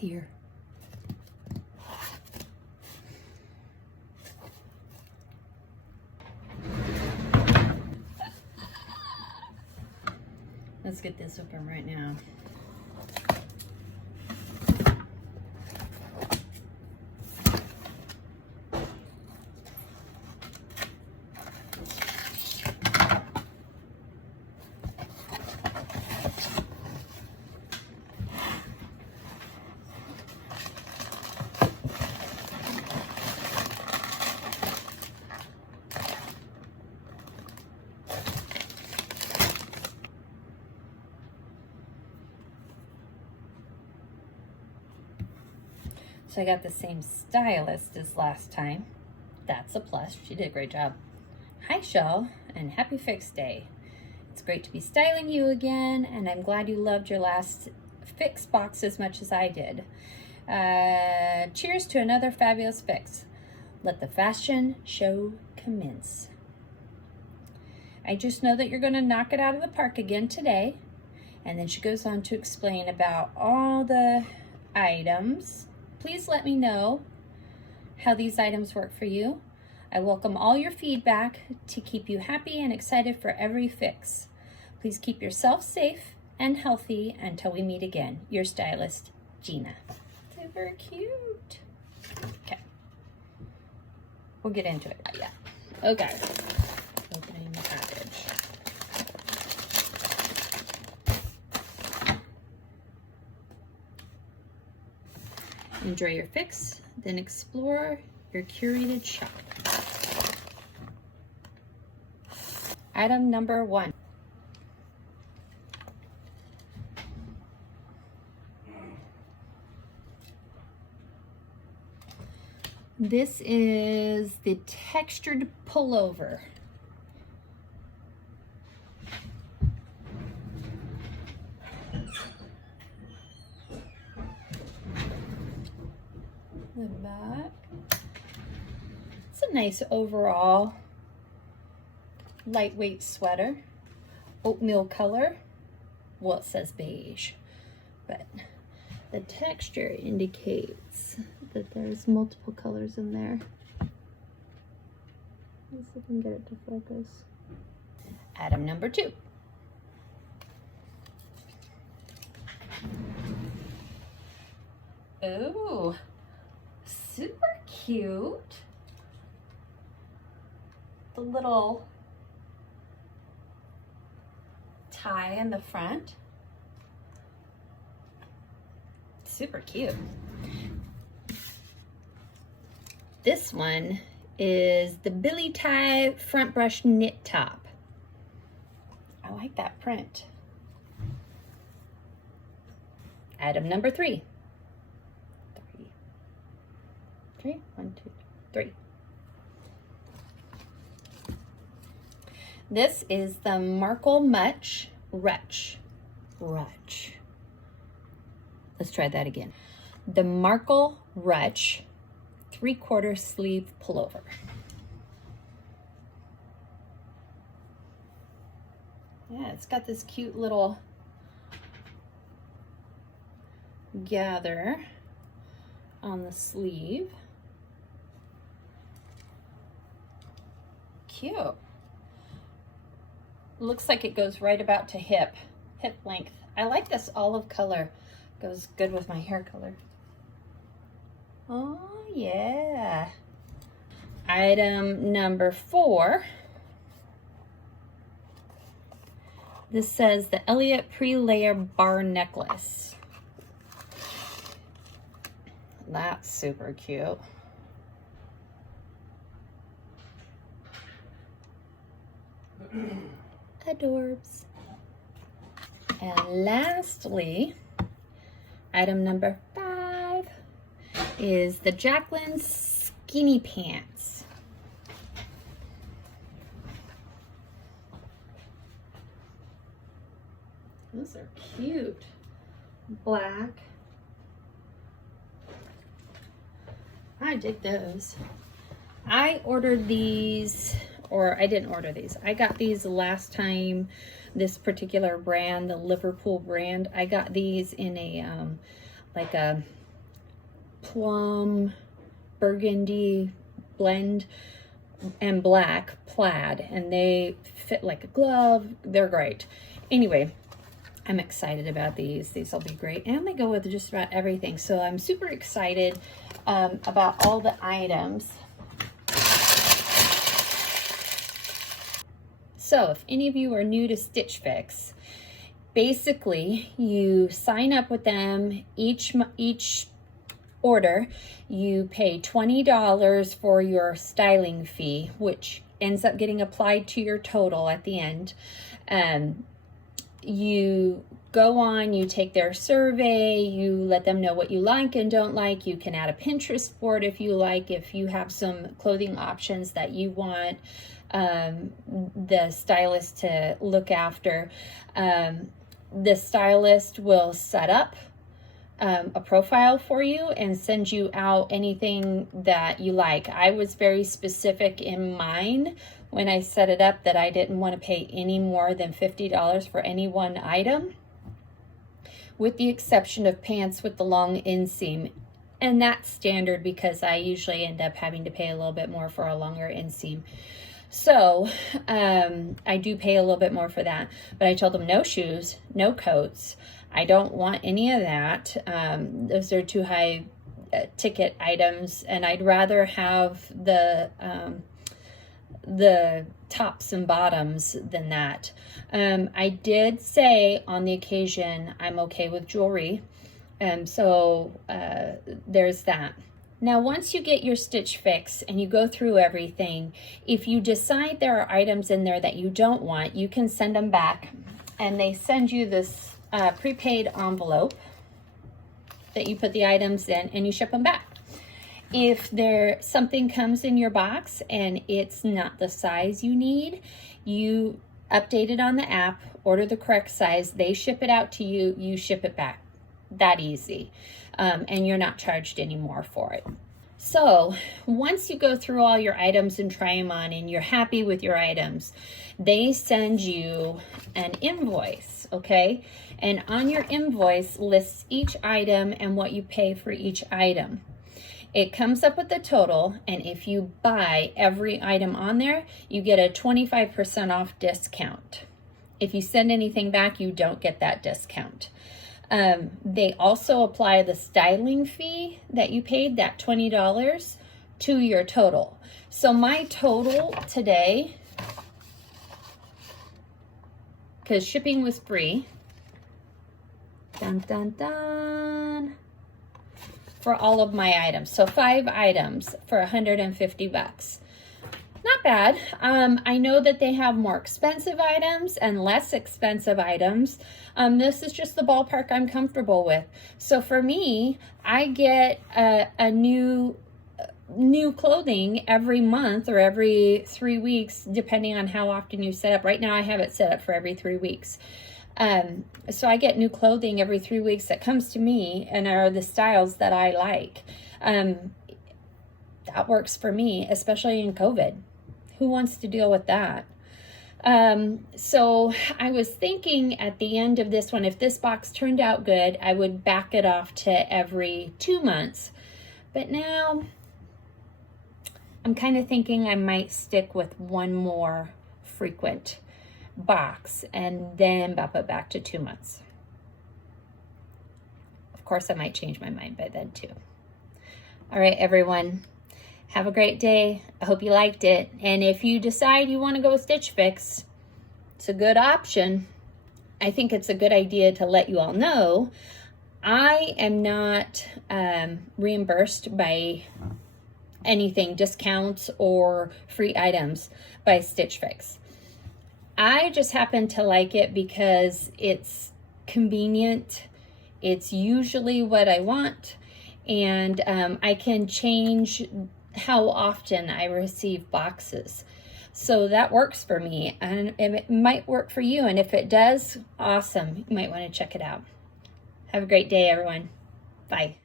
here. Let's get this open right now. So I got the same stylist as last time. That's a plus. She did a great job. Hi, Shell, and happy Fix Day. It's great to be styling you again, and I'm glad you loved your last Fix box as much as I did. Cheers to another fabulous fix. Let the fashion show commence. I just know that you're going to knock it out of the park again today. And then she goes on to explain about all the items. Please let me know how these items work for you. I welcome all your feedback to keep you happy and excited for every fix. Please keep yourself safe and healthy until we meet again. Your stylist, Gina. Super cute. Okay. We'll get into it. Yeah. Okay. Opening the package. Enjoy your fix, then explore your curated shop. Item number 1. This is the textured pullover. The back. It's a nice overall lightweight sweater. Oatmeal color. Well, it says beige, but the texture indicates that there's multiple colors in there. Let's see if I can get it to focus. Item number 2. Ooh, super cute. The little tie in the front. Super cute. This one is the Billy Tie front brush knit top. I like that print. Item number 3. 3. 1, 2, 3. This is the Markle Much Rutch. Let's try that again. The Markle Rutch 3/4 sleeve pullover. Yeah, it's got this cute little gather on the sleeve. Cute. Looks like it goes right about to hip length. I like this olive color. Goes good with my hair color. Oh yeah. Item number 4. This says the Elliott Pre-Layer Bar Necklace. That's super cute. Adorbs. And lastly, item number 5 is the Jaclyn Skinny Pants. Those are cute. Black. I dig those. I ordered these, or I didn't order these. I got these last time. This particular brand, the Liverpool brand, I got these in a like a plum burgundy blend and black plaid, and they fit like a glove. They're great. Anyway, I'm excited about these. These will be great, and they go with just about everything. So I'm super excited about all the items. So if any of you are new to Stitch Fix, basically you sign up with them. Each order, you pay $20 for your styling fee, which ends up getting applied to your total at the end. You go on, you take their survey, you let them know what you like and don't like. You can add a Pinterest board if you like, if you have some clothing options that you want the stylist to look after. The stylist will set up a profile for you and send you out anything that you like. I was very specific in mine when I set it up that I didn't want to pay any more than $50 for any one item, with the exception of pants with the long inseam. And that's standard because I usually end up having to pay a little bit more for a longer inseam. So I do pay a little bit more for that, but I told them no shoes, no coats. I don't want any of that. Those are too high ticket items, and I'd rather have the tops and bottoms than that. I did say on the occasion I'm okay with jewelry, so there's that. Now, once you get your Stitch Fix and you go through everything, if you decide there are items in there that you don't want, you can send them back, and they send you this prepaid envelope that you put the items in, and you ship them back. If something comes in your box and it's not the size you need, you update it on the app, order the correct size, they ship it out to you, you ship it back. That easy. And you're not charged anymore for it. So once you go through all your items and try them on and you're happy with your items, they send you an invoice, okay? And on your invoice lists each item and what you pay for each item. It comes up with the total, and if you buy every item on there, you get a 25% off discount. If you send anything back, you don't get that discount. They also apply the styling fee that you paid, that $20, to your total. So my total today, because shipping was free, dun, dun, dun, for all of my items. So 5 items for $150. Not bad. I know that they have more expensive items and less expensive items. This is just the ballpark I'm comfortable with. So for me, I get a new clothing every month or every 3 weeks, depending on how often you set up. Right now I have it set up for every 3 weeks. So I get new clothing every 3 weeks that comes to me and are the styles that I like. That works for me, especially in COVID. Who wants to deal with that? So I was thinking at the end of this one, if this box turned out good, I would back it off to every 2 months. But now I'm kind of thinking I might stick with one more frequent box and then bump it back to 2 months. Of course, I might change my mind by then too. All right, everyone. Have a great day. I hope you liked it. And if you decide you want to go with Stitch Fix, it's a good option. I think it's a good idea to let you all know I am not reimbursed by anything, discounts or free items by Stitch Fix. I just happen to like it because it's convenient. It's usually what I want, and I can change how often I receive boxes. So that works for me, and it might work for you. And if it does, awesome. You might want to check it out. Have a great day, everyone. Bye.